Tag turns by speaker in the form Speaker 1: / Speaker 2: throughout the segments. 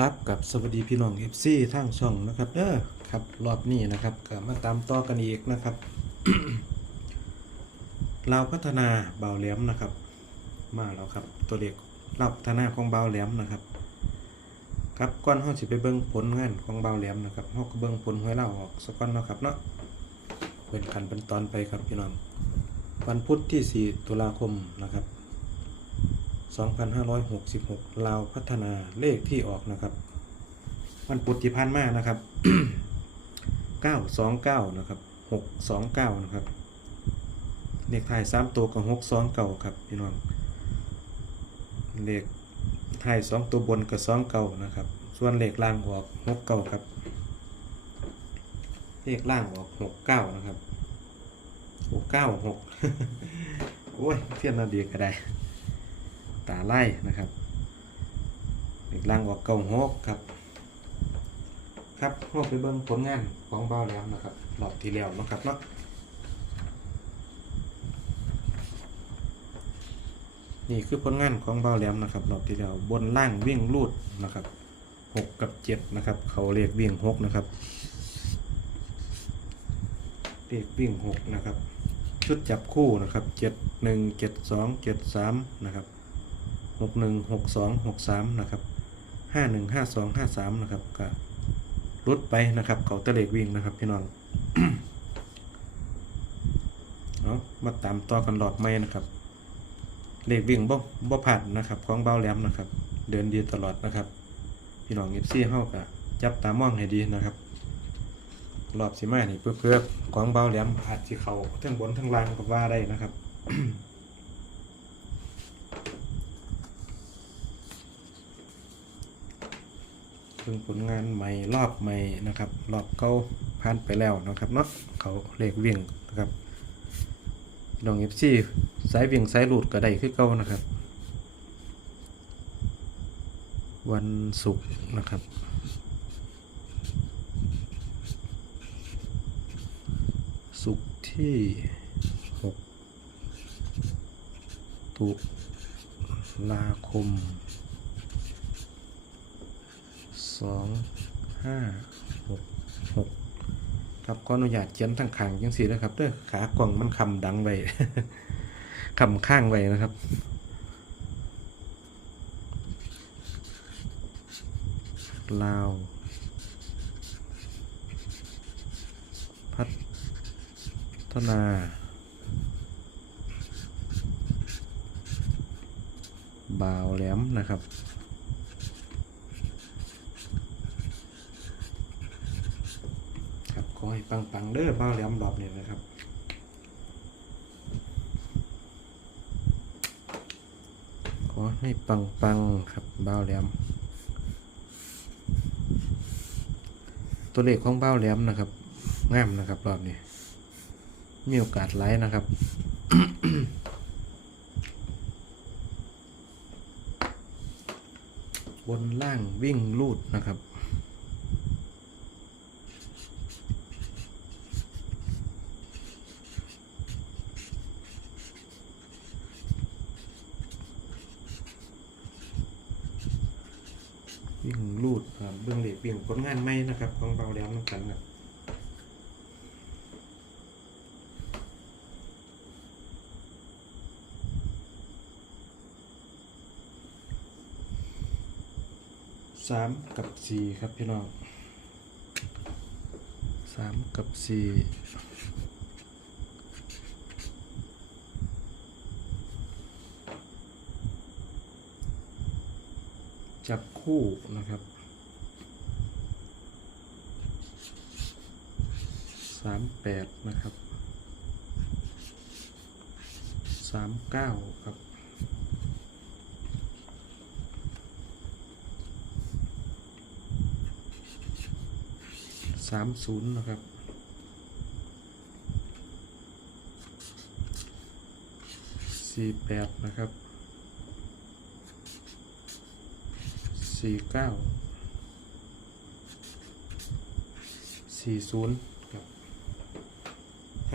Speaker 1: ครับกับสวัสดีพี่น้องเอฟซีทางช่องนะครับเด้อครับรอบนี้นะครับก็มาตามต่อกันอีกนะครับเราพัฒนาเบาแหลมนะครับ มาแล้วครับ ตัวเลขเราพัฒนาของเบาแหลมนะครับ ครับก่อนเฮาสิไปเบิ่งผลงานของเบาแหลมนะครับเฮาก็เบิ่งผลหวยเราออกสักก่อนเนาะครับเนาะเป็นขั้นเป็นตอนไปครับพี่น้องวันพุธที่ 4 ตุลาคมนะครับ 2566 ลาวพัฒนาเลขที่ออกนะครับ วันพุธที่ผ่านมากนะครับ 929 นะครับ 629 นะครับเลขท้าย 3 ตัวกับ629ครับพี่น้องเลขท้าย2ตัวบนกับ29นะครับ ส่วนเลขล่างออก69ครับ เลขล่างออก69 นะครับ 696โอ้ยเทียนนาดีก็ได้ ตาไล่นะครับเด็กล่างออกเก่าหกครับ ครับเราไปเบิ่งผลงานของเบาแหลมนะครับรอบที่แล้วนะครับเนาะนี่คือผลงานของเบาแหลมนะครับรอบที่แล้วบนล่างวิ่งลูดนะครับหกกับเจ็ดนะครับ เขาเรียกวิ่งหกนะครับเรียกวิ่งหกนะครับ ชุดจับคู่นะครับเจ็ดหนึ่งเจ็ดสองเจ็ดสามนะครับ หกหนึ่งหกสองหกสามนะครับห้าหนึ่งห้าสองห้าสามนะครับก็ลดไปนะครับเขาตะเลกวิ่งนะครับพี่น้องเอามาตามต่อกันหลอดไม้นะครับ เลขวิ่งบ่บ่ผ่านนะครับของเบาแหลมนะครับ เดินดีตลอดนะครับ พี่น้องเอฟซีเฮากะจับตามองให้ดีนะครับรอบสิมานี่เพื่อเพื่อของเบาแหลมอาจสิเขาทั้งบนทั้งล่างก็ว่าได้นะครับ ถึงผลงานใหม่รอบใหม่นะครับ รอบเก่าผ่านไปแล้วนะครับเนาะเขาเลขวิ่งนะครับลองเอฟซีสายวิ่งสายหลุดก็ได้คือเก่านะครับ วันศุกร์นะครับศุกร์ที่ 6 ตุลาคม สองห้าหกหกครับขออนุญาตเขียนทั้งขางจังสีนะครับเด้อขากล่องมันคำดังไว้คำข้างไว้นะครับลาวพัฒนาบ่าวแหลมนะครับ ครับขอ ให้ปังๆเด้อบ้าแหลมรอบนี้นะครับขอให้ปังๆครับบ้าแหลม ตัวเลขของบ้าแหลมนะครับงามนะครับรอบนี้มีโอกาสไลฟ์นะครับบนล่างวิ่งลูดนะครับ วิ่งลูดครับเบื้องเหล็กวิ่ยงผลงานไม่นะครับ ของเบาแหลมน้ำกันครับสามกับสี่ครับพี่น้องสามกับสี่จับคู่นะครับสามแปดนะครับสามเก้าครับสามศูนย์นะครับสี่แปดนะครับสี่เก้าสี่ศูนย์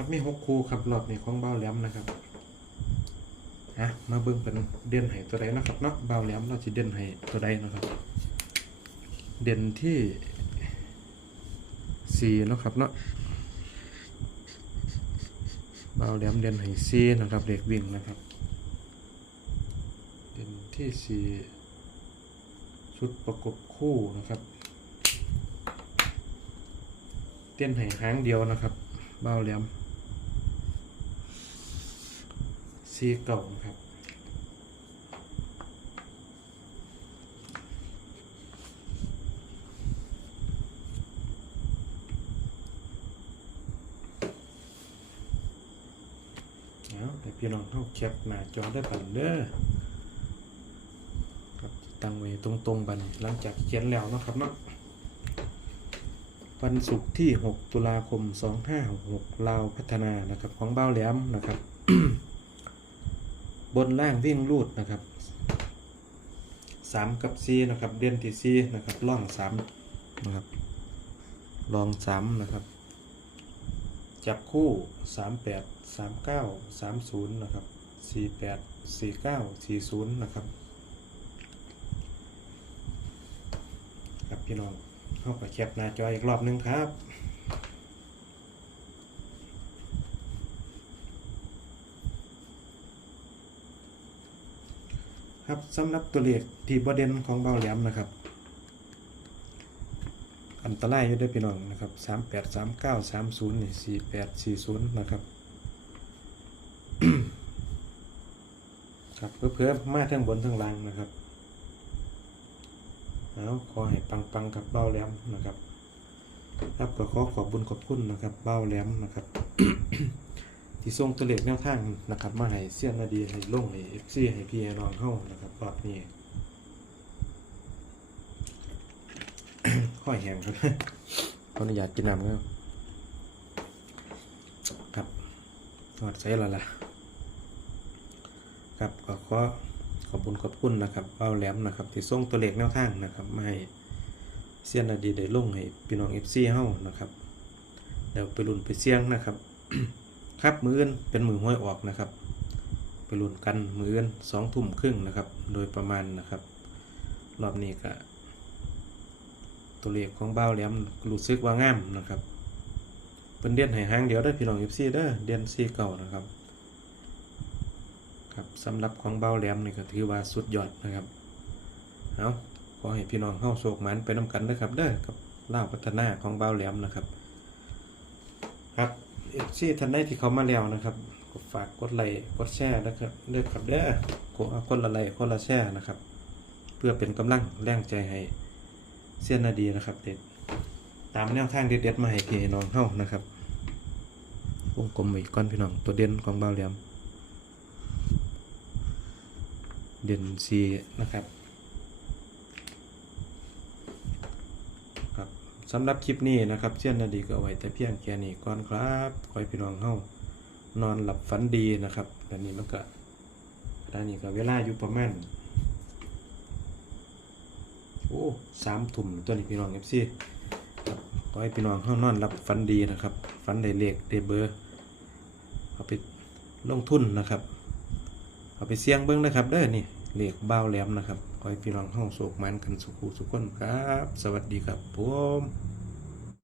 Speaker 1: ครับมีหกคู่ครับรอบนี้ของเบาแหลมนะครับฮะมาเบิ่งเป็นเด่นให้ตัวใดนะครับเนาะเบาแหลมเราจะเด่นให้ตัวใดนะครับ เด่นที่สี่นะครับเนาะเบาแหลมเด่นให้สี่นะครับเด็กวิ่งนะครับ เด่นที่สี่ชุดประกบคู่นะครับเต้นให้หางเดียวนะครับเบาแหลม สี่เก่านะครับ เอาให้พี่น้องเข้าแคปหน้าจอได้บันเด้อครับตั้งไว้ตรงๆบันหลังจากเขียนแล้วนะครับเนาะวันศุกร์ที่ 6 ตุลาคม 2566ลาวพัฒนานะครับ ของเบ้าแหลมนะครับ บนล่างวิ่งรูดนะครับ3กับ4นะครับเด่นที่4นะครับล่อง3นะครับลอง3นะครับ จับคู่38 39 30นะครับ48 49 40นะครับครับพี่น้องเข้ากับแคปหน้าจออีกรอบหนึงครับ ครับสำหรับตัวเลขที่บเด่นของเบาแหลมนะครับ อันตรายอยู่เด้พี่น้องนะครับสามแปดสามเก้าสามศูนย์นี่สี่แปดสี่ศูนย์นะครับครับเพื่อๆมาทั้งบนทั้งล่างนะครับเอาขอให้ปังๆกับเบ้าแหลมนะครับ ครับก็ขอขอบบุญขอบคุณนะครับ เบ้าแหลมนะครับ ที่ส่งตัวเลขแนวทางนะครับมาให้เสี้ยนนาดีให้ลงให้เอฟซีให้พี่ให้น้องเข้านะครับรอบนี้ค่อยแหงครับขออนุญาตกินน้ำครับครับทอดใส่ละละครับก็ขอขอบคุณขอบคุณนะครับเบ้าแหลมนะครับ ที่ส่งตัวเลขแนวทางนะครับมาให้เสี้ยนนาดีได้ลงให้พี่น้องเอฟซีเฮานะครับเดี๋ยวไปลุ้นไปเสี่ยงนะครับ ครับมืออื่นเป็นมือห้วยออกนะครับ ไปลุ้นกันมืออื่นสองทุ่มครึ่งนะครับ โดยประมาณนะครับ รอบนี้ก็ตัวเลขของเบ้าแหลมรู้สึกว่างามนะครับเป็นเดียนให้างเดียวได้พี่น้องเอฟซีเด้อเดียนซีเก่านะครับครับสำหรับของเบ้าแหลมนี่ก็ถือว่าสุดยอดนะครับเอาขอให้พี่น้องเข้าโศกหมันไปน้ำกันนะครับเด้อกับเล่าพัฒนาของเบ้าแหลมนะครับ เอฟซีท่านใดที่เขามาแล้วนะครับก็ฝากกดไลค์กดแชร์นะครับเด้อครับเด้อกดคนละไลค์คนละแชร์นะครับ เพื่อเป็นกำลังแรงใจให้เสี้ยนนาดีนะครับเด็ดตามแนวทางเด็ดๆมาให้พี่น้องเฮานะครับวงกลมไว้ก้อนพี่น้องตัวเด่นของเบาเหลี่ยมเด่นสีนะครับครับ สำหรับคลิปนี้นะครับเสี้ยนนาดีก็เอาไว้แต่เพียงแค่นี้ก่อนครับขอให้พี่น้องเฮานอนหลับฝันดีนะครับตอนนี้มันก็ตอนนี้ก็เวลาอยู่ประมาณโอ้สามถุ่มตัวนี้พี่น้องเอฟซีครับขอให้พี่น้องเข้านอนรับฝันดีนะครับฝันได้เลขได้เบอร์เอาไปลงทุนนะครับ เอาไปเสี่ยงเบิ้งนะครับเด้อนี่เลขบ้าแหลมนะครับ ขอให้พี่น้องเข้าโศกมันกันสุขสุขคนครับ สวัสดีครับผม